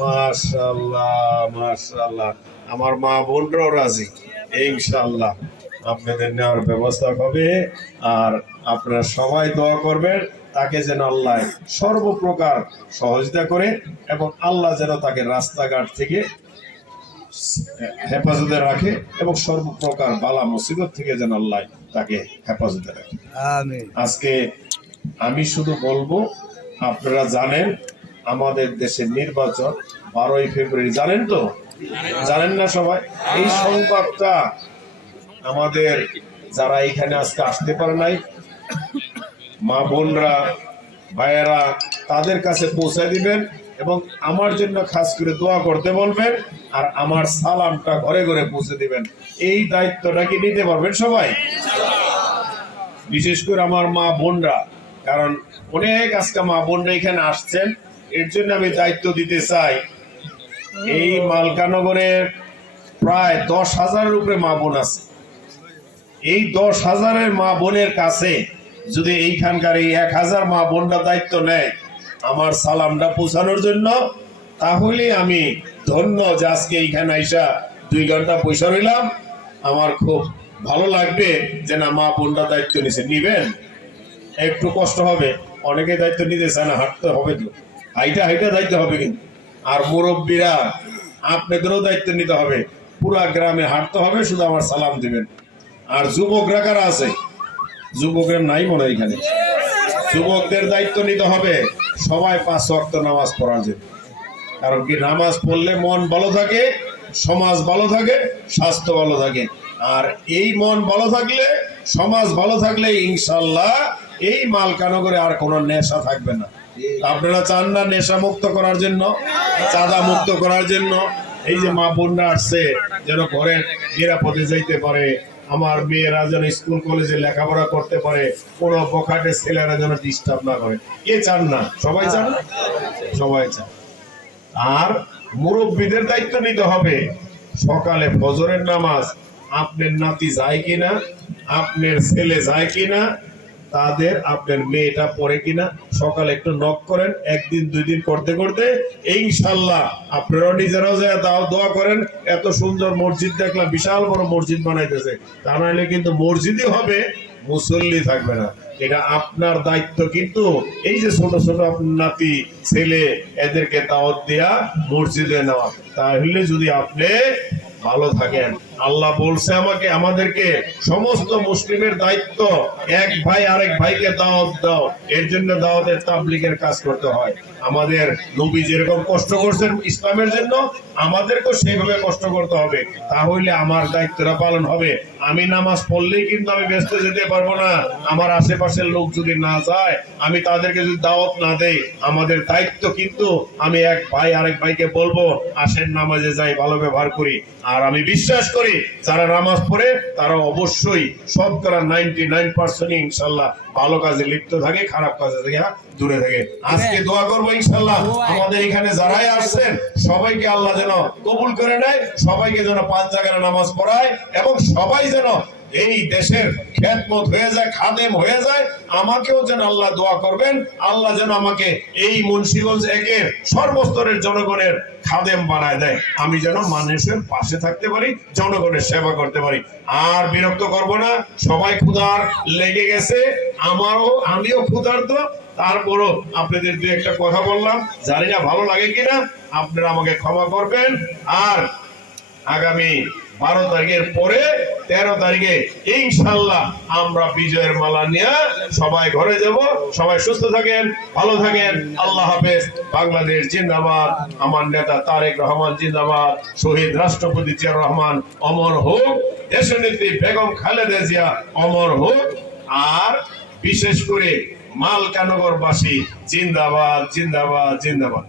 মাশাআল্লাহ মাশাআল্লাহ, আমার মা বোনরাও রাজি ইনশাআল্লাহ। আপনাদের নেওয়ার ব্যবস্থা হবে। আর আপনারা সবাই দোয়া করবেন তাকে যেন আল্লাহ সর্বপ্রকার সহযোগিতা করে এবং আল্লাহ যেন তাকে রাস্তাঘাট থেকে হেফাজতে রাখে এবং সর্বপ্রকার বালা মুসিবত থেকে যেন আল্লাহ তাকে হেফাজতে রাখে। আমিন। আজকে আমি শুধু বলবো, আপনারা জানেন আমাদের দেশের নির্বাচন 12ই ফেব্রুয়ারি, জানেন তো? জানেন না সবাই? এই সংবাদটা আমাদের যারা এখানে আজকে আসতে পারে নাই, মা বোনরা ভাইয়েরা, তাদের কাছে পৌঁছে দিবেন এবং আমার জন্য খাস করে দোয়া করতে বলবেন আর আমার সালামটা ঘরে ঘরে পৌঁছে দিবেন। এই দায়িত্বটা কি নিতে পারবেন সবাই? বিশেষ করে আমার মা বোনরা, কারণ অনেক আজকে মা বোনরা এখানে আসছেন, এর জন্য আমি দায়িত্ব দিতে চাই। এই মালকানগরের প্রায় 10,000-এর উপরে মা বোন আছে। এই 10,000-এর মা বোনের কাছে যদি এইখানকার এই 1,000 মা বোনরা দায়িত্ব নেয় আমার সালামটা পৌঁছানোর জন্য, তাহলে আমি ধন্য যে আজকে এইখানে আইসা 2 ঘন্টা পয়সা রইলাম। আমার খুব ভালো লাগবে যে না, মা বোনরা দায়িত্ব নিছে। নিবেন, একটু কষ্ট হবে, অনেকে দায়িত্ব নিতে চায় না, হাঁটতে হবে তো, হাইটা হাইটা দায়িত্ব হবে। কিন্তু আর মুরব্বীরা আপনাদেরও দায়িত্ব নিতে হবে, পুরা গ্রামে হাঁটতে হবে, শুধু আমার সালাম দিবেন। আর যুবকরা কারা আছে? যুবকরা নাই মনে হয় এখানে। যুবকদের দায়িত্ব নিতে হবে সবাই 5 ওয়াক্ত নামাজ পড়ার জন্য। কারণ কি, নামাজ পড়লে মন ভালো থাকে, সমাজ ভালো থাকে, স্বাস্থ্য ভালো থাকে। আর এই মন ভালো থাকলে, সমাজ ভালো থাকলে ইনশাল্লাহ এই মালকানগরে আর কোনো নেশা থাকবে না। আপনারা চান না নেশা মুক্ত করার জন্য, চাঁদা মুক্ত করার জন্য? এই যে মা বোনরা আসছে যেন ঘরে নিরাপদে যাইতে পারে, আমার মেয়েরা যেন স্কুল কলেজে লেখাপড়া করতে পারে, কোনো বখাটে ছেলেরা যেন ডিস্টার্ব না করে। কে চান না? সবাই চান না? সবাই চান। আর মুরব্বীদের দায়িত্ব নিতে হবে। সকালে ফজরের নামাজ আপনার নাতি যায় কিনা, আপনার ছেলে যায় কিনা, তাদের আপনার মেয়েটা পড়ে কিনা, সকালে একটু নক করেন। 1 দিন 2 দিন করতে করতে ইনশাল্লাহ আপনারাও নিজেরাও যায় দোয়া করেন। এত সুন্দর মসজিদ দেখলাম, বিশাল বড় মসজিদ বানাইতেছে, তা নাহলে কিন্তু মসজিদই হবে, মুসল্লি থাকবে না। এটা আপনার দায়িত্ব। কিন্তু এই যে ছোট ছোট নাতি ছেলে, এদেরকে দাওয়াত দেয়া মসজিদে নেওয়া, তাহলে যদি আপনি ভালো থাকেন। আল্লাহ বলছে আমাদেরকে সমস্ত মুসলিমের দায়িত্ব, এক ভাই আরেক ভাইকে দাওয়াত দাও। এর জন্য দাওয়াতের তাবলীগের কাজ করতে হয়। আমাদের নবী যেরকম কষ্ট করছেন ইসলামের জন্য, আমাদেরকেও সেইভাবে কষ্ট করতে হবে, তাহলে আমার দায়িত্বটা পালন হবে। আমি নামাজ পড়লেই কিন্তু আমি ব্যস্ত যেতে পারবো না। আমার আশেপাশের লোক যদি না যায়, আমি তাদেরকে যদি দাওয়াত না দেই, আমাদের দায়িত্ব কিন্তু আমি এক ভাই আরেক ভাইকে বলবো আসেন নামাজে যাই, ভালো ব্যবহার করি। আর আমি বিশ্বাস করি যারা নামাজ পড়ে তারা অবশ্যই শতকরা 99% ইনশাল্লাহ ভালো কাজে লিপ্ত থাকে, খারাপ কাজে থেকে দূরে থাকে। আজকে দোয়া করবো ইনশাল্লাহ আমাদের এখানে যারাই আসছেন সবাইকে আল্লাহ যেন কবুল করে নেয়, সবাইকে যেন 5 জায়গায় নামাজ পড়ায় এবং সবাই যেন এই দেশের খেদমত হয়ে যায়, খাদেম হয়ে যায়। আমাকেও যেন আল্লাহ দোয়া করবেন, আল্লাহ যেন আমাকে এই মুন্সিগঞ্জ একের সর্বস্তরের জনগণের খাদেম বানায় দেয়, আমি যেন মানুষের পাশে থাকতে পারি, জনগণের সেবা করতে পারি। আর বিরক্ত করব না, সবাই ক্ষুধার লেগে গেছে, আমিও ক্ষুধার্ত। তারপরও আপনাদের 2-1টা কথা বললাম, জানি না ভালো লাগে কিনা, আপনারা আমাকে ক্ষমা করবেন। আর আগামী 12 তারিখের পরে 13 তারিখে ইনশাল্লাহ আমরা বিজয়ের মালা নিয়ে সবাই ঘরে যাব। সবাই সুস্থ থাকেন, ভালো থাকেন। আল্লাহ হাফেজ। বাংলাদেশ জিন্দাবাদ। আমার নেতা তারেক রহমান জিন্দাবাদ। শহীদ রাষ্ট্রপতি জিয়াউর রহমান অমর হোক। দেশনেত্রী বেগম খালেদা জিয়া অমর হোক। আর বিশেষ করে মালকানগরবাসী জিন্দাবাদ, জিন্দাবাদ, জিন্দাবাদ।